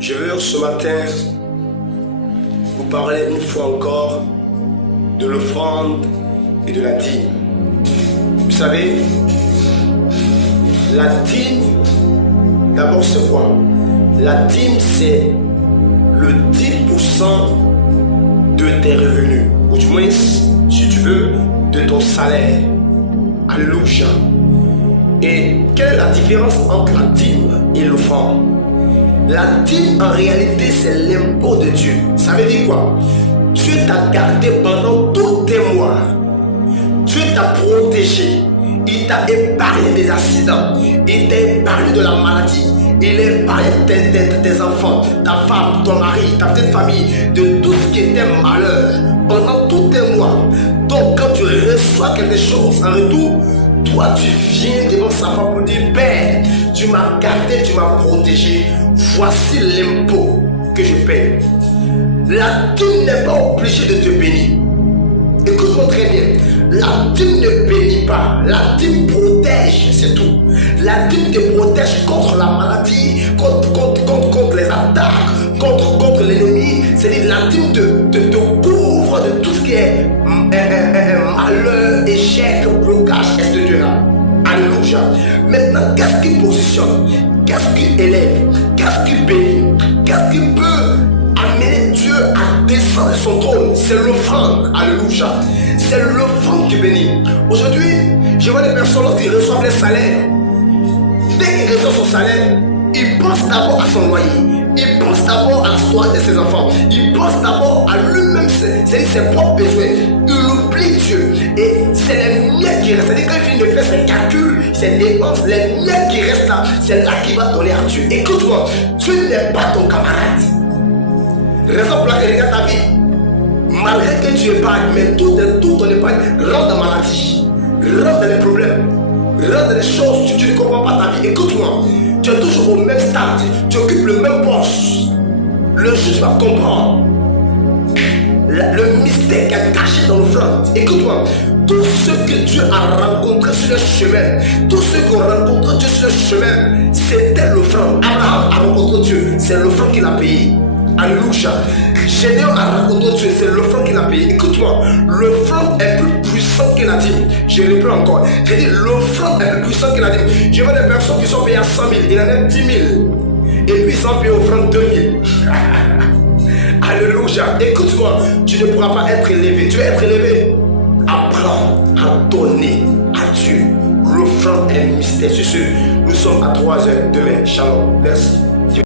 Je veux ce matin vous parler une fois encore de l'offrande et de la dîme. Vous savez, la dîme, d'abord c'est quoi? La dîme c'est le 10% de tes revenus, ou du moins, si tu veux, de ton salaire. Alléluia. Et quelle est la différence entre la dîme et l'offrande? La dîme, en réalité, c'est l'impôt de Dieu. Ça veut dire quoi? Dieu t'a gardé pendant tous tes mois. Dieu t'a protégé. Il t'a épargné des accidents. Il t'a épargné de la maladie. Il a épargné tes enfants, ta femme, ton mari, ta petite famille, de tout ce qui était malheur pendant tous tes mois. Donc, quand tu reçois quelque chose en retour, toi, tu viens devant sa femme pour dire: Père, tu m'as gardé, tu m'as protégé. Voici l'impôt que je paie. La dîme n'est pas obligée de te bénir. Écoute-moi très bien. La dîme ne bénit pas. La dîme protège, c'est tout. La dîme te protège contre la maladie, contre les attaques, contre l'ennemi. C'est-à-dire la dîme te couvre de tout ce qui est malheur, échec, blocage, etc. Alléluia. Maintenant, qu'est-ce qui positionne? Qu'est-ce qui élève? Qu'est-ce qui bénit? Qu'est-ce qui peut amener Dieu à descendre de son trône? C'est l'offrande. Alléluia. C'est l'offrande qui bénit. Aujourd'hui, je vois des personnes qui reçoivent les salaires. Dès qu'il reçoit son salaire, il pense d'abord à son loyer. Il pense d'abord à la soirée de ses enfants. Il pense d'abord à lui-même, c'est ses propres besoins. Il oublie Dieu. Et c'est les miettes qui restent. C'est-à-dire quand il finit de faire ses calculs, ses dépenses, les miettes qui restent là, c'est là qu'il va donner à Dieu. Écoute-moi, Dieu n'est pas ton camarade. Raison pour laquelle regarde ta vie. Malgré que tu épargnes, mais tout ton épargne rentre dans la maladie, rentre dans les problèmes, rentre dans les choses, tu ne comprends pas ta vie. Écoute-moi, tu es toujours au même stade, tu occupes le même poste. Le jour tu vas comprendre le mystère qui est caché dans l'offrande. Écoute-moi, tous ceux que Dieu a rencontrés sur le chemin, tous ceux qui ont rencontré Dieu sur le chemin, c'était l'offrande. Abraham a rencontré Dieu, c'est l'offrande qu'il a payé. Alléluia. Gédéon a rencontré Dieu, c'est l'offrande qu'il a payé. Écoute-moi, l'offrande est plus puissante que la dîme. Je répète encore. J'ai dit l'offrande est plus puissante que la dîme. Je vois des personnes qui sont payées à 100 000, il en a 10 000. Et puis ils sont payés offrande 2 000. Alléluia. Écoute-moi, tu ne pourras pas être élevé. Tu veux être élevé? Apprends à donner à Dieu. L'offrande est mystère. Sur ce, nous sommes à 3 heures demain. Shalom. Merci.